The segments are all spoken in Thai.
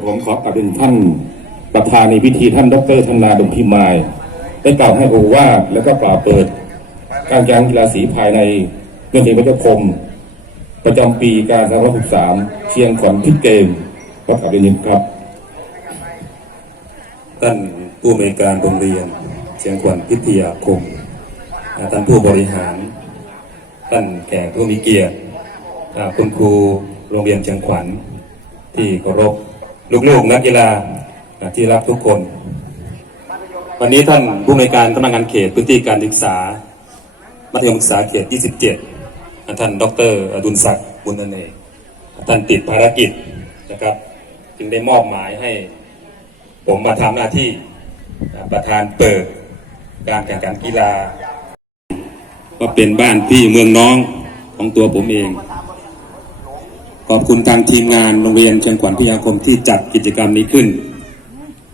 กับผมขอกราบเป็นท่านประธานในพิธีท่านดรธนาดมพิมาย ได้กล่าวให้โอวาทและก็กล่าวเปิด การแข่งกีฬาสีภายในเมืองเทพเจ้าคมประจำปีการ2563เชียงขวัญทิพย์เกมขอกราบเป็นยินครับท่านผู้อำนวยการโรงเรียน เชียงขวัญพิทยาคมท่านผู้บริหารท่านแขกผู้มีเกียรติคุณครูโรงเรียนเชียงขวัญที่เคารพ ลูกๆนักกีฬาที่รักทุกคน วันนี้ท่านผู้อำนวยการสำนักงานเขตพื้นที่การศึกษา มัธยมศึกษาเขต 27 ท่านดรอดุลศักดิ์บุญนเนกท่านติดภารกิจนะครับ จึงได้มอบหมายให้ ผมมาทำหน้าที่ประธานเปิดการแข่งขันกีฬาก็เป็นบ้านพี่เมืองน้องของตัวผมเอง ขอบคุณทางทีมงานโรงเรียนเชียงขวัญพิทยาคมที่จัดกิจกรรมนี้ขึ้น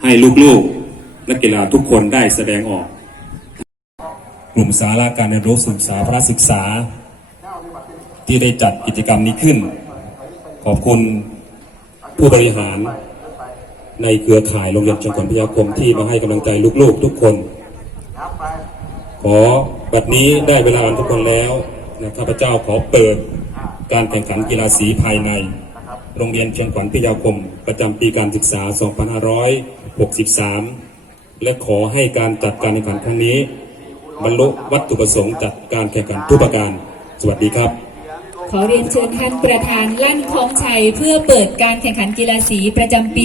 ให้ลูกๆนักกีฬาทุกคนได้แสดงออก กลุ่มสาระการเรียนรู้ศึกษาพระศึกษา ที่ได้จัดกิจกรรมนี้ขึ้น ขอบคุณผู้บริหารในเครือข่ายโรงเรียนจังหวัดพยาคมที่มาให้กำลังใจลูกๆทุกคน ขอบัดนี้ได้เวลาทุกคนแล้วนะข้าพเจ้าขอเปิด การแข่งขันกีฬาสีภายใน โรงเรียนเชียงขวัญพิยาคม ประจำปีการศึกษา 2563 และขอให้การจัดการแข่งขันครั้งนี้บรรลุวัตถุประสงค์จัดการแข่งขันทุกประการ สวัสดีครับ ขอเรียนเชิญท่านประธานลั่นคลองชัย เพื่อเปิดการแข่งขันกีฬาสีประจำปี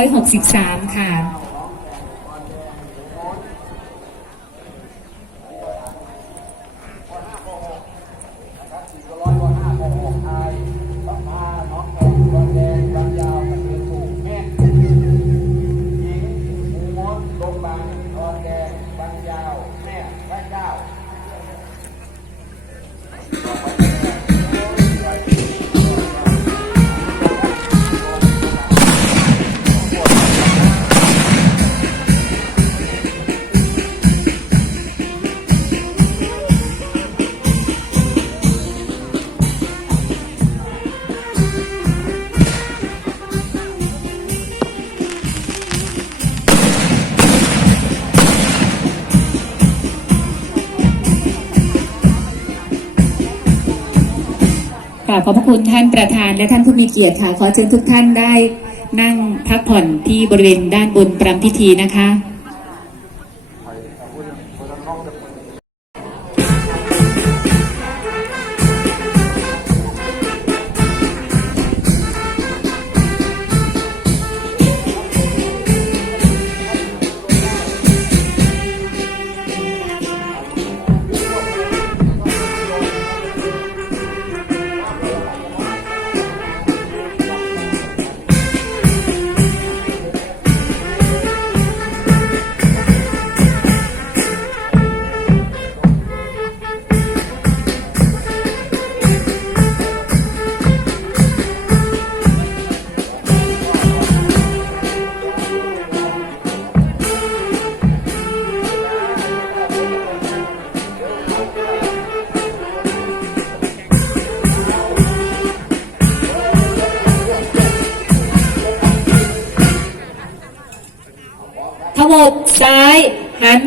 2563 ค่ะ กราบขอบพระคุณท่านประธานและท่านผู้มีเกียรติค่ะ ขอเชิญทุกท่านได้นั่งพักผ่อนที่บริเวณด้านบนประรำพิธีนะคะายหัน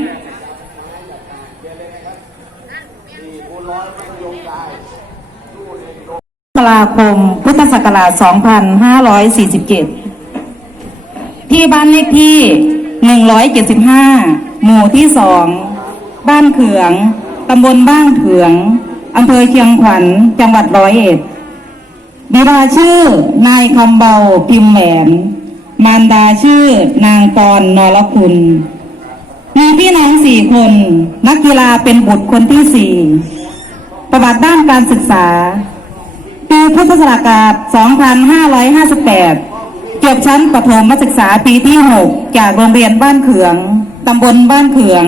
มกราคม พุทธศักราช 2547 ที่บ้านเลขที่ 175 หมู่ที่ 2 บ้านเขือง ตำบลบ้านเขือง อำเภอเชียงขวัญ จังหวัดร้อยเอ็ดบิดาชื่อ นายคำเบาพิมแหวนมารดาชื่อนางกรนรคุณ มีพี่น้องสี่คน นักกีฬาเป็นบุตรคนที่สี่ ประวัติด้านการศึกษา ปีพุทธศักราช 2558จบชั้นประถมศึกษาปีที่ 6 จากโรงเรียนบ้านเขือง ตำบลบ้านเขือง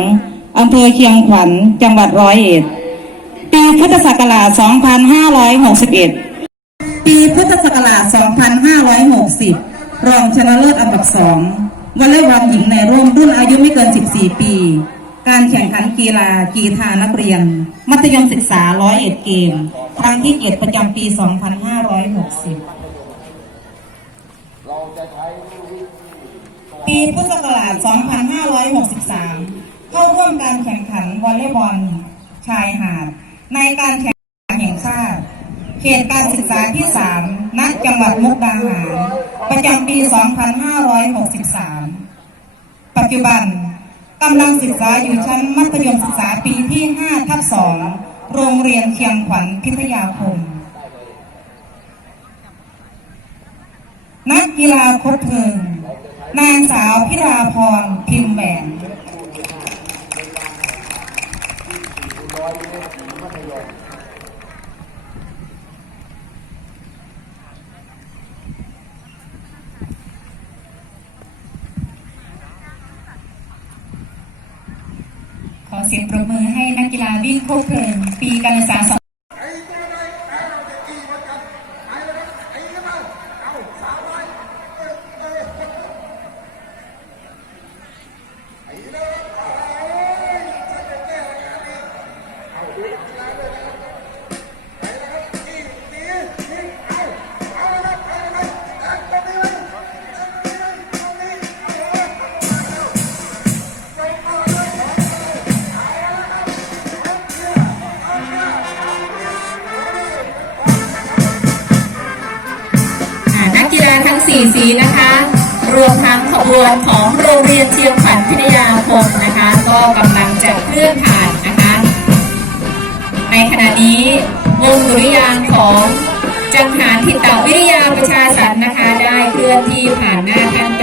อำเภอเชียงขวัญ จังหวัดร้อยเอ็ด ปีพุทธศักราช 2561 ปีพุทธศักราช 2560 รองชนะเลิศอันดับสอง วอลเลย์บอลหญิงในร่วมรุ่นอายุไม่เกิน 14 ปี การแข่งขันกีฬากีฬานักเรียน มัธยมศึกษาร้อยเอ็ดเกม ครั้งที่เจ็ดประจำปี 2560 ปีพุทธศักราช 2563 เข้าร่วมการแข่งขันวอลเลย์บอลชายหาด ในการแข่งขันแห่งชาติ เขตการศึกษาที่ 3 ณ จังหวัดมุกดาหาร ประจำปี 2563 ปัจจุบันกำลังศึกษาอยู่ชั้นมัธยมศึกษาปีที่ 5 ทับ 2 โรงเรียนเชียงขวัญพิทยาคม นักกีฬาคบเพลิงนางสาวพิราพรพิมแหวน สียงปรบมือให้นักกีฬาวิ่งโคเพลินปีการศึกษา ทั้งขบวนของโรงเรียนเชียงขวัญพิทยาคมนะคะ ก็กำลังจะเคลื่อนผ่านนะคะ ในขณะนี้วงดุริยางของจังหารทิตวิทยาประชาสันนะคะ ได้เคลื่อนที่ผ่านหน้าท่านปร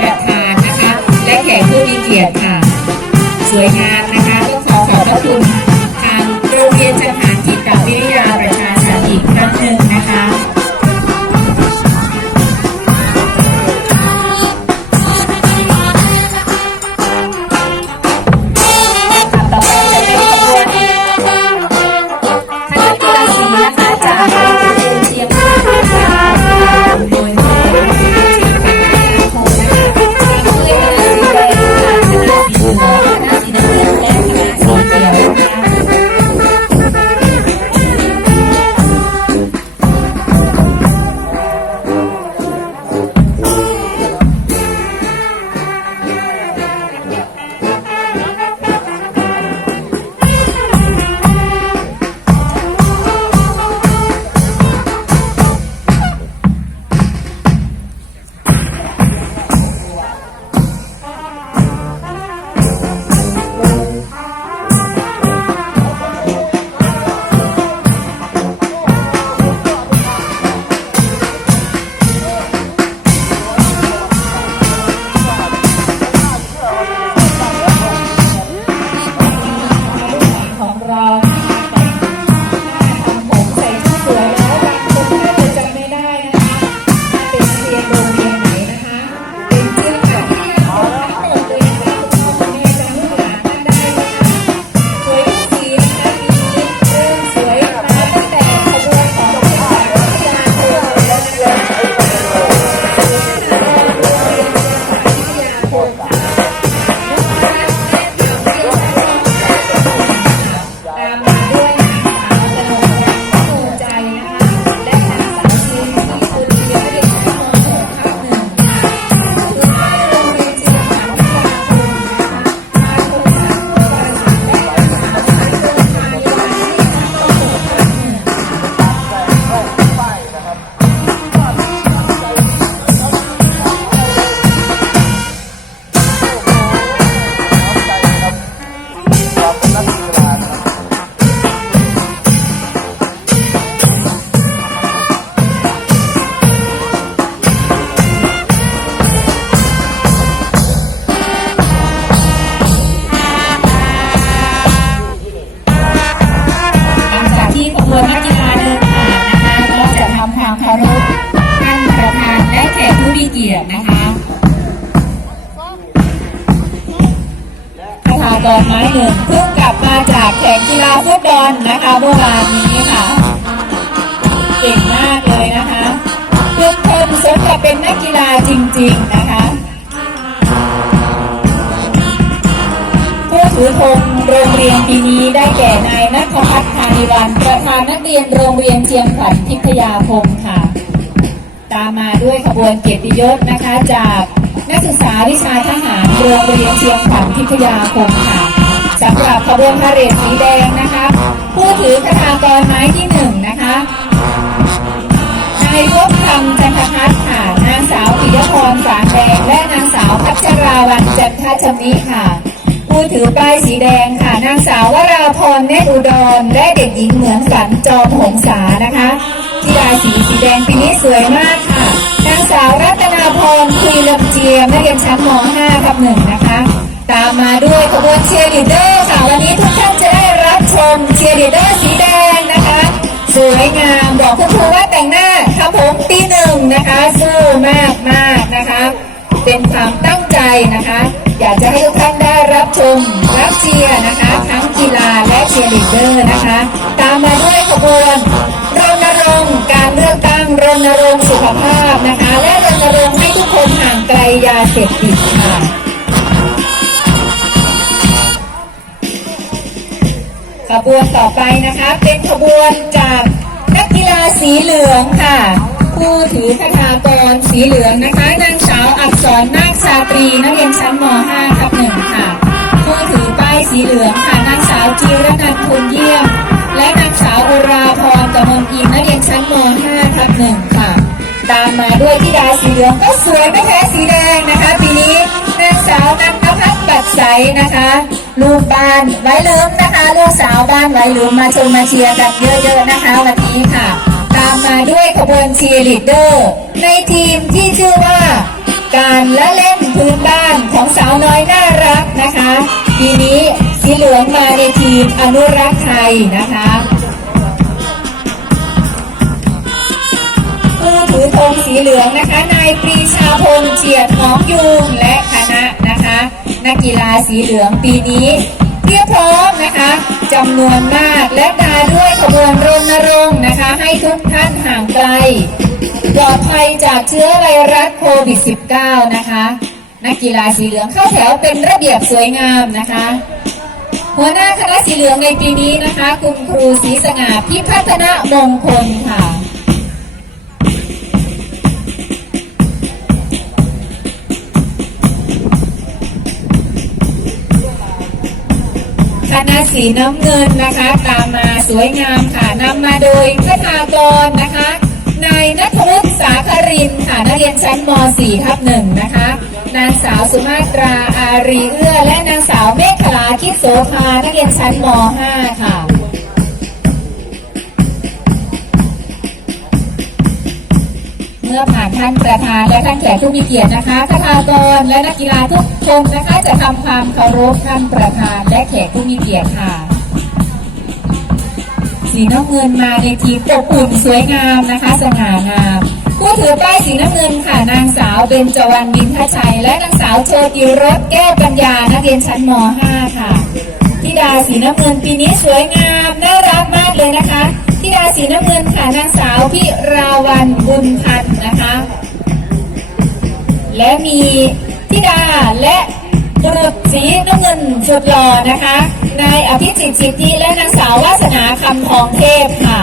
ะธาน ฟุตบอลนะคะเมื่อวานนี้ค่ะ เก่งมากเลยนะคะทุกคนสมกับเป็นนักกีฬาจริง ๆนะคะ ผู้ถือธงโรงเรียนปีนี้ได้แก่นายนัทพัฒน์ธานิวันประธานนักเรียนโรงเรียนเชียงขวัญพิทยาคมค่ะ ตามมาด้วยขบวนเกียรติยศนะคะจากนักศึกษาวิชาทหารโรงเรียนเชียงขวัญพิทยาคมค่ะสำหรับขบวนพาเหรดสีแดงนะคะ ผู้ถือคาถากรไม้ที่หนึ่งนะคะนายรบคำจันทพัฒน์ค่ะ นางสาวปิยพรฝางแดง และนางสาวพัชราวัน จันทชมิค่ะ ผู้ถือป้ายสีแดงค่ะ นางสาววราพรเนตรอุดร และเด็กหญิงเหมือนฝันจอมหงษานะคะธิดาสีสีแดงปีนี้สวยมากค่ะ นางสาวรัตนาพรคุยลำเจียมนักเรียนชั้นม .5 ทับหนึ่งนะคะ ตามมาด้วยขบวนเชียร์ลีดเดอร์ มเชียร์ลีดเดอร์สีแดงนะคะ สวยงามบอกคุณครูว่าแต่งหน้าครับผมปีหนึ่งนะคะสู้มากมากนะคะ เป็นความตั้งใจนะคะ อยากจะให้ทุกท่านได้รับชมรับเชียร์นะคะ ทั้งกีฬาและเชียร์ลีดเดอร์นะคะ ตามมาด้วยขบวนรณรงค์การเลือกตั้งรณรงค์สุขภาพนะคะ และรณรงค์ให้ทุกคนห่างไกลยาเสพติดค่ะ บวนต่อไปนะคะ เป็นขบวนจากนักกีฬาสีเหลืองค่ะ ผู้ถือคาถากรสีเหลืองนะคะนางสาวอักษรนาคชาตรีนักเรียนชั้นม .5 ทับหนึ่งค่ะ ผู้ถือป้ายสีเหลืองค่ะนางสาวจีรนันท์คุณเยี่ยม และนางสาวอุราพรกมลอินนักเรียนชั้นม .5 ทับหนึ่งค่ะ ตามมาด้วยธิดาสีเหลืองก็สวยไม่แพ้สีแดงนะคะปีนี้นางสาวนันทพัฒน์ปัดใสนะคะ ลูกบ้านไว้ลืมนะคะลูกสาวบ้านไว้ลืมมาชมมาเชียร์กันเยอะๆนะคะวันนี้ค่ะ ตามมาด้วยขบวนเชียร์ลีดเดอร์ ในทีมที่ชื่อว่า การละเล่นพื้นบ้านของสาวน้อยน่ารักนะคะปีนี้สีเหลืองมาในทีมอนุรักษ์ไทยนะคะผู้ถือธงสีเหลืองนะคะนายปรีชาพงษ์เฉียดหอมยูงและคณะ นะคะ นักกีฬาสีเหลืองปีนี้เพียบพร้อมนะคะจำนวนมากและมาด้วยขบวนรณรงค์นะคะ ให้ทุกท่านห่างไกลปลอดภัยจากเชื้อไวรัสโควิด -19 นะคะ นักกีฬาสีเหลืองเข้าแถวเป็นระเบียบสวยงามนะคะ หัวหน้าคณะสีเหลืองในปีนี้นะคะ คุณครูศรีสง่าพิพัฒนมงคลค่ะ คณะสีน้ำเงินนะคะ ตามมาสวยงามค่ะนำมาโดยพระทากรนะคะ นายนัทวุฒิสาครินค่ะนักเรียนชั้นม .4 ทับหนึ่งนะคะ นางสาวสุมาตราอารีเอื้อและนางสาวเมฆขลาคิดโสภานักเรียนชั้นม .5 ค่ะ เมื่อผ่านท่านประธานและท่านแขกผู้มีเกียรตินะคะคทากรและนักกีฬาทุกคนนะคะจะทำความเคารพท่านประธานและแขกผู้มีเกียรติค่ะสีน้ำเงินมาในทีมอบอุ่นสวยงามนะคะสง่างาม ผู้ถือป้ายสีน้ำเงินค่ะนางสาวเบญจวรรณบินทชัย และนางสาวโชติรสแก้วปัญญานักเรียนชั้นม .5 ค่ะธิดาสีน้ำเงินปีนี้สวยงามน่ารักมากเลยนะคะ ธิดาสีน้ำเงินค่ะนางสาวพิราวันบุญพันธ์นะคะ และมีธิดาและบุรุษสีน้ำเงินสุดหล่อนะคะนายอภิสิทธิ์สิทธิและนางสาววาสนาคำทองเทพค่ะ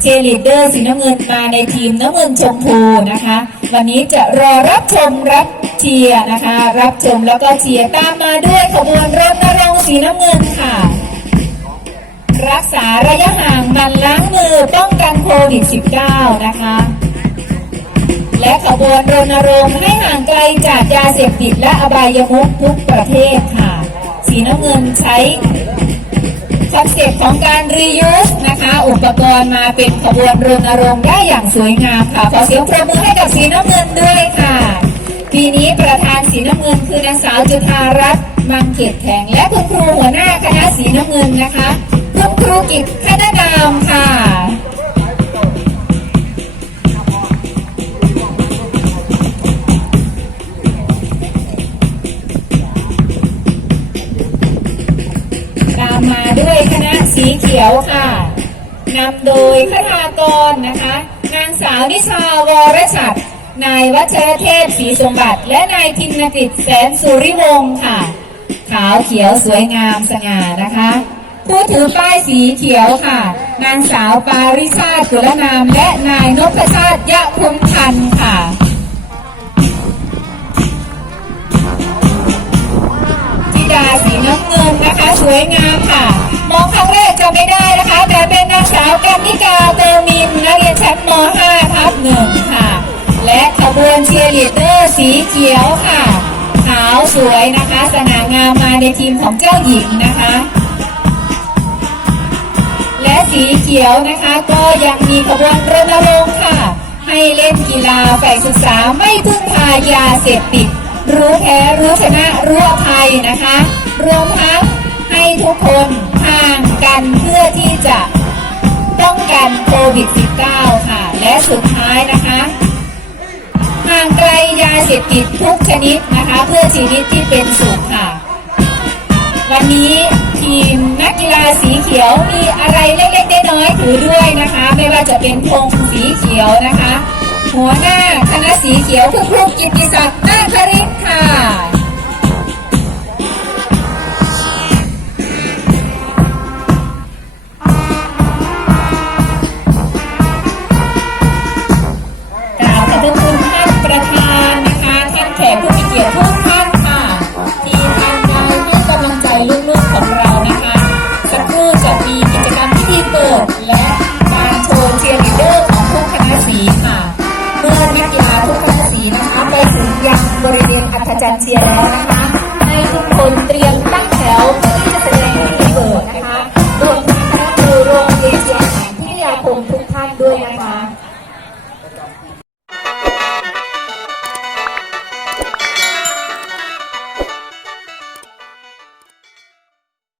เชลีดเดอร์สีน้ำเงินมาในทีมน้ำเงินชมพูนะคะ วันนี้จะรอรับชมรับเชียร์นะคะ รับชมแล้วก็เชียร์ตามมาด้วยขบวนรณรงสีน้ำเงินค่ะ รักษาระยะห่างมันล้างมือป้องกันโควิด -19 นะคะ และขบวนรณรงค์ให้ห่างไกลจากยาเสพติดและอบายมุขทุกประเทศค่ะ สีน้ำเงินใช้คอนเซ็ปต์ของการ reuse นะคะ อุปกรณ์มาเป็นขบวนรณรงค์ได้อย่างสวยงามค่ะ ขอเสียงปรบมือให้กับสีน้ำเงินด้วยค่ะ ปีนี้ประธานสีน้ำเงินคือนางสาวจุธารัตน์มังเขตแข็ง และคุณครูหัวหน้าคณะสีน้ำเงินนะคะ คุณครูกิตคณนามค่ะตามมาด้วยคณะสีเขียวค่ะนำโดยคทากรนะคะ นางสาวนิชาวรชัดนายวัชรเทพศรีสมบัติ และนายทินกฤษแสนสุริวงศ์ค่ะ ขาวเขียวสวยงามสง่านะคะ ผู้ถือป้ายสีเขียวค่ะ นางสาวปาริชาติกุลนาม และนายนพชาติยะพุมพันธ์ค่ะดาสีน้ำเงินนะคะ สวยงามค่ะ มองครั้งแรกจะไม่ได้นะคะ แต่เป็นนางสาวกันนิกาเตอร์มินนักเรียนชั้นม .5 ทับหนึ่งค่ะ และขบวนเชียร์ลีดเดอร์สีเขียวค่ะ ขาวสวยนะคะ สง่างามมาในทีมของเจ้าหญิงนะคะ และสีเขียวนะคะ ก็ยังมีขบวนรณรงค์ค่ะ ให้เล่นกีฬาฝ่ายศึกษาไม่พึ่งพายาเสพติด รู้แพ้รู้ชนะรู้อภัยนะคะ รวมทั้งให้ทุกคนห่างกันเพื่อที่จะป้องกันโควิด -19 ค่ะ และสุดท้ายนะคะห่างไกลยาเสพติดทุกชนิดนะคะ เพื่อชีวิต เป็นพงสีเขียวนะคะ หัวหน้าคณะสีเขียวคือครูกิติศักดิ์นาครินค่ะ